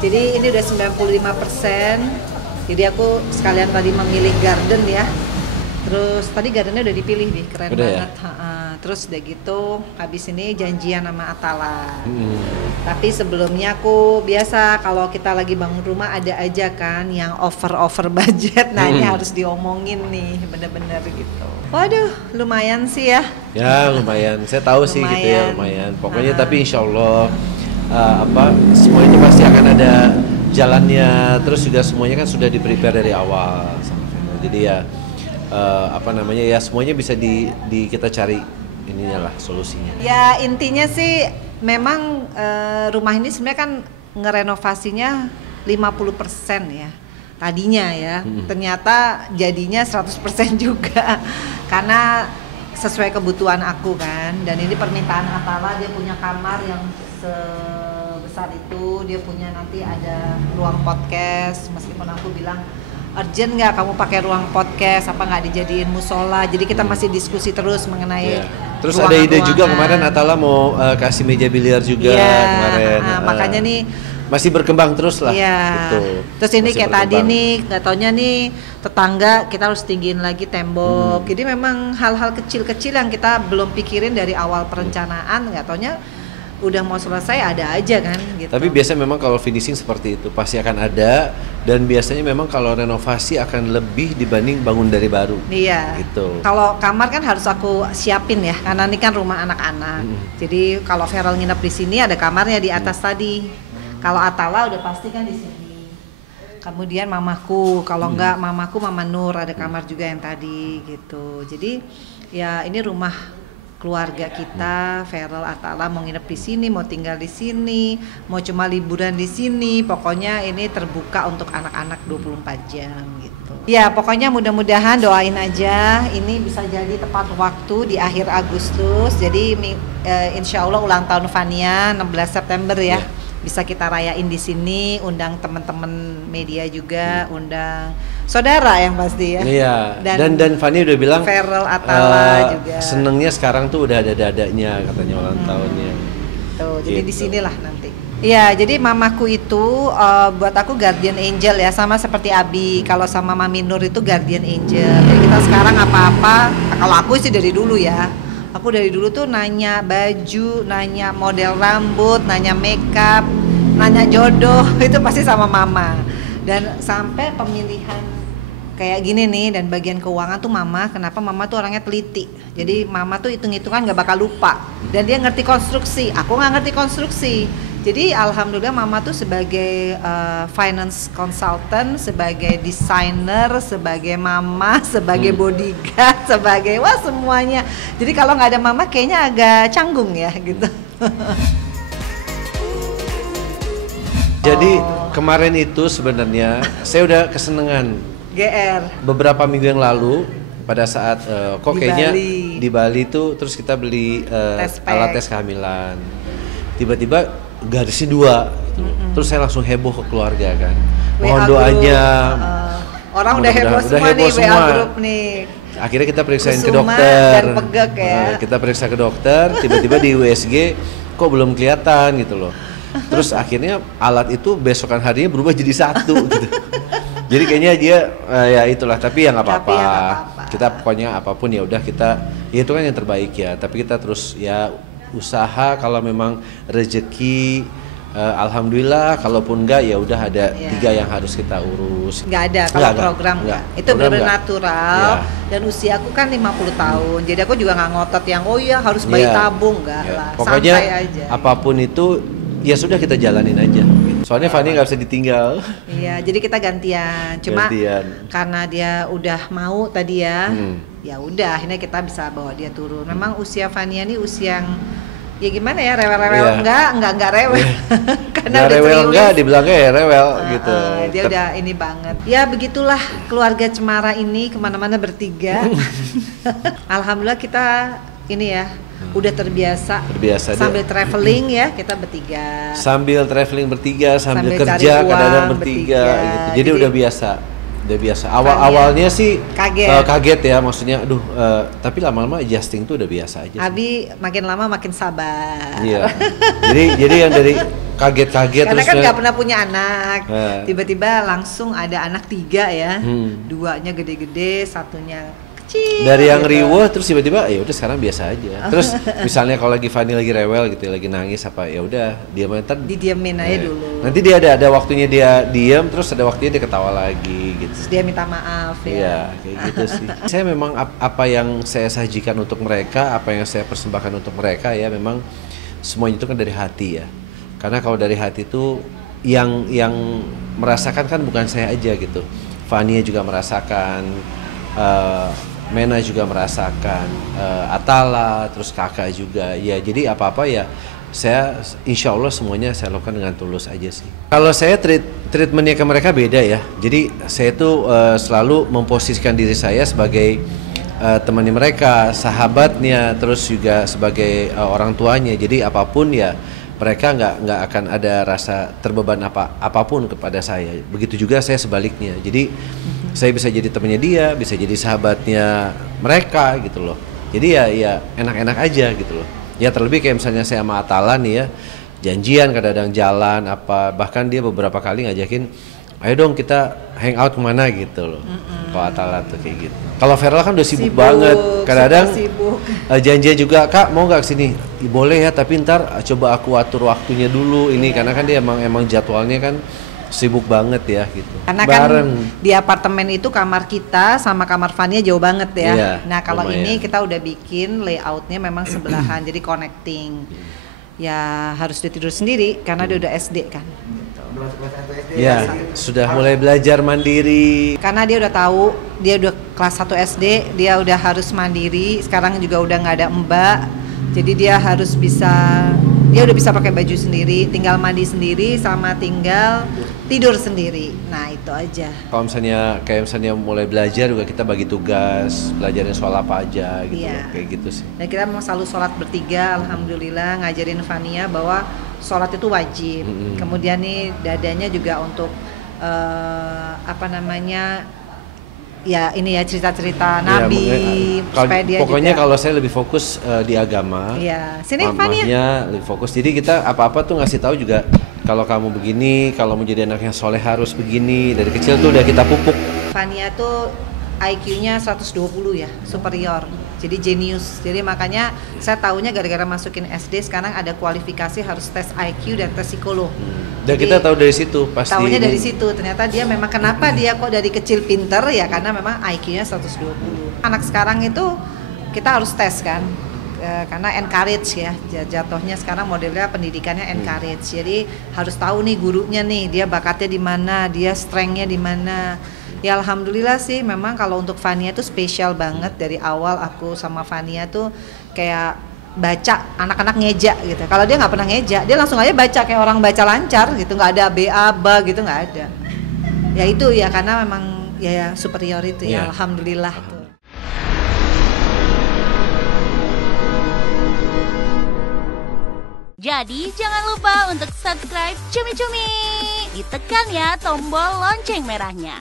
Jadi ini udah 95%. Jadi aku sekalian tadi memilih garden ya. Terus tadi gardennya udah dipilih nih, keren udah banget. Ya? Terus udah gitu, habis ini janjian sama Atala. Tapi sebelumnya aku biasa kalau kita lagi bangun rumah ada aja kan yang over budget. Nah ini harus diomongin nih, bener-bener gitu. Waduh, lumayan sih ya. Ya lumayan, saya tahu sih gitu ya lumayan. Pokoknya tapi insya Allah semuanya pasti akan ada jalannya. Terus juga semuanya kan sudah di-prepare dari awal sama Vero. Jadi ya ya semuanya bisa kita cari ininya lah solusinya. Ya intinya sih memang rumah ini sebenarnya kan ngerenovasinya 50% ya tadinya ya. Ternyata jadinya 100% juga karena sesuai kebutuhan aku kan. Dan ini permintaan Atala, dia punya kamar yang sebesar itu, dia punya nanti ada ruang podcast. Meskipun aku bilang urgent nggak kamu pakai ruang podcast, apa nggak dijadiin musola. Jadi kita masih diskusi terus mengenai terus ada ide juga kemarin Atala mau kasih meja biliar juga kemarin. Makanya nih masih berkembang terus lah. Gitu. Terus ini masih kayak berkembang. Tadi nih nggak taunya nih tetangga kita harus tinggiin lagi tembok. Jadi memang hal-hal kecil-kecil yang kita belum pikirin dari awal perencanaan, nggak taunya udah mau selesai ada aja kan gitu. Tapi biasanya memang kalau finishing seperti itu pasti akan ada, dan biasanya memang kalau renovasi akan lebih dibanding bangun dari baru. Iya. Gitu. Kalau kamar kan harus aku siapin ya, karena ini kan rumah anak-anak. Jadi kalau Feral nginep di sini ada kamarnya di atas tadi. Kalau Atala udah pasti kan di sini. Kemudian mamaku, kalau enggak mamaku Mama Nur ada kamar juga yang tadi gitu. Jadi ya ini rumah keluarga kita, Feral, Atala mau nginep di sini, mau tinggal di sini, mau cuma liburan di sini, pokoknya ini terbuka untuk anak-anak 24 jam gitu. Ya pokoknya mudah-mudahan doain aja ini bisa jadi tepat waktu di akhir Agustus. Jadi insya Allah ulang tahun Fania 16 September ya. Bisa kita rayain di sini, undang teman-teman media juga, undang saudara yang pasti ya. Iya. Dan Fani udah bilang Feral, Atala juga. Senengnya sekarang tuh udah ada dadanya katanya ulang tahunnya. Tuh, jadi di sinilah nanti. Iya, jadi mamaku itu buat aku guardian angel ya, sama seperti Abi. Kalau sama Mami Nur itu guardian angel. Jadi kita sekarang apa-apa, kalau aku sih dari dulu ya. Aku dari dulu tuh nanya baju, nanya model rambut, nanya makeup, nanya jodoh, itu pasti sama mama. Dan sampai pemilihan kayak gini nih dan bagian keuangan tuh mama, kenapa mama tuh orangnya teliti. Jadi mama tuh hitung-hitungan gak bakal lupa. Dan dia ngerti konstruksi, aku gak ngerti konstruksi. Jadi alhamdulillah mama tuh sebagai finance consultant, sebagai desainer, sebagai mama, sebagai bodyguard, sebagai wah semuanya. Jadi kalau nggak ada mama kayaknya agak canggung ya gitu. Jadi kemarin itu sebenarnya saya udah kesenengan. GR. Beberapa minggu yang lalu pada saat kayaknya Bali. Di Bali tuh terus kita beli alat tes kehamilan. Tiba-tiba garisnya 2 gitu. Terus saya langsung heboh ke keluarga kan. Mohon doanya. Orang udah heboh semua nih WA grup nih. Akhirnya kita periksain ke dokter. Dan Pegek ya. Kita periksa ke dokter, tiba-tiba di USG kok belum kelihatan gitu loh. Terus akhirnya alat itu besokan harinya berubah jadi 1 gitu. Jadi kayaknya dia ya itulah, tapi ya nggak apa-apa. Kita pokoknya apapun ya udah kita, ya itu kan yang terbaik ya. Tapi kita terus ya usaha, kalau memang rezeki alhamdulillah, kalaupun enggak ya udah ada 3 yang harus kita urus. Enggak ada kalau program enggak. Itu benar-benar natural dan usiaku kan 50 tahun. Jadi aku juga nggak ngotot yang oh iya harus bayi tabung enggak lah. Pokoknya santai aja. Apapun itu ya sudah kita jalanin aja. Soalnya Fani nggak bisa ditinggal. Iya, jadi kita gantian. Cuma karena dia udah mau tadi ya. Ya udah, akhirnya kita bisa bawa dia turun. Memang usia Fania ini usia yang ya gimana ya, rewel-rewel enggak rewel. Karena udah rewel enggak, dibilangnya ya rewel gitu. Dia udah ini banget. Ya begitulah keluarga Cemara ini kemana-mana bertiga. Alhamdulillah kita ini ya udah terbiasa sambil traveling ya kita bertiga. Sambil traveling bertiga, sambil kerja kadang-kadang bertiga gitu. Jadi udah biasa Udah biasa. Awalnya sih kaget ya, maksudnya aduh, tapi lama-lama adjusting tuh udah biasa aja. Abi makin lama makin sabar. Iya. Jadi yang dari kaget-kaget karena terus kan nggak pernah punya anak, tiba-tiba langsung ada anak 3 ya, 2-nya gede-gede, 1-nya kecil. Dari yang riweh terus tiba-tiba ya udah sekarang biasa aja. Terus misalnya kalau lagi Fanny lagi rewel gitu, lagi nangis apa, ya udah diam aja. Didiemin aja dulu. Nanti dia ada waktunya dia diam, terus ada waktunya dia ketawa lagi gitu. Terus dia minta maaf ya. Iya, kayak gitu sih. Saya memang apa yang saya sajikan untuk mereka, apa yang saya persembahkan untuk mereka ya memang semuanya itu kan dari hati ya. Karena kalau dari hati itu yang merasakan kan bukan saya aja gitu. Fania juga merasakan, Mena juga merasakan, Atala, terus kakak juga. Ya jadi apa-apa ya saya insya Allah semuanya saya lakukan dengan tulus aja sih. Kalau saya treatmentnya ke mereka beda ya. Jadi saya tuh selalu memposisikan diri saya sebagai temannya mereka, sahabatnya, terus juga sebagai orang tuanya. Jadi apapun ya mereka nggak akan ada rasa terbeban apapun kepada saya. Begitu juga saya sebaliknya. Jadi saya bisa jadi temannya dia, bisa jadi sahabatnya mereka gitu loh. Jadi ya enak-enak aja gitu loh. Ya terlebih kayak misalnya saya sama Atala nih ya, janjian kadang-kadang jalan apa, bahkan dia beberapa kali ngajakin, ayo dong kita hangout kemana gitu loh. Kalau Atala tuh kayak gitu. Kalau Feral kan udah sibuk banget, kadang-kadang janjian juga, Kak mau nggak kesini? Boleh ya, tapi ntar coba aku atur waktunya dulu ini, karena kan dia emang jadwalnya kan sibuk banget ya gitu. Karena kan di apartemen itu kamar kita sama kamar Fania jauh banget ya. Iya, nah kalau lumayan. ini kita udah bikin layoutnya memang sebelahan, jadi connecting. Ya harus dia tidur sendiri karena dia udah SD kan. Ya sudah mulai belajar mandiri. Karena dia udah tahu, dia udah kelas 1 SD, dia udah harus mandiri. Sekarang juga udah nggak ada mbak, jadi dia harus dia udah bisa pakai baju sendiri, tinggal mandi sendiri, sama tinggal tidur sendiri. Nah itu aja. Kalau misalnya mulai belajar juga kita bagi tugas, belajarin soal apa aja gitu, kayak gitu sih. Dan kita memang selalu sholat bertiga, alhamdulillah ngajarin Fania bahwa sholat itu wajib. Kemudian nih dadanya juga untuk ya ini ya cerita-cerita Nabi, supaya dia pokoknya juga. Kalau saya lebih fokus di agama. Iya, sini Fania. Mamanya lebih fokus. Jadi kita apa-apa tuh ngasih tahu juga, kalau kamu begini, kalau mau jadi anak yang soleh harus begini. Dari kecil tuh udah kita pupuk. Fania tuh IQ-nya 120 ya, superior. Jadi jenius. Jadi makanya saya tahunya gara-gara masukin SD sekarang ada kualifikasi harus tes IQ dan tes psikolog. Dan kita tahu dari situ pasti. Tahunya dari situ. Ternyata dia memang kenapa dia kok dari kecil pinter ya, karena memang IQ-nya 120. Anak sekarang itu kita harus tes kan. Karena encourage ya, jatuhnya sekarang modelnya pendidikannya encourage. Jadi harus tahu nih gurunya nih, dia bakatnya di mana, dia strength-nya di mana. Ya alhamdulillah sih, memang kalau untuk Fania tuh spesial banget. Dari awal aku sama Fania tuh kayak baca, anak-anak ngeja gitu. Kalau dia nggak pernah ngeja, dia langsung aja baca kayak orang baca lancar gitu, nggak ada BA, BA gitu, nggak ada. Ya itu ya karena memang ya superior itu ya, alhamdulillah tuh. Jadi jangan lupa untuk subscribe Cumi Cumi. Ditekan ya tombol lonceng merahnya.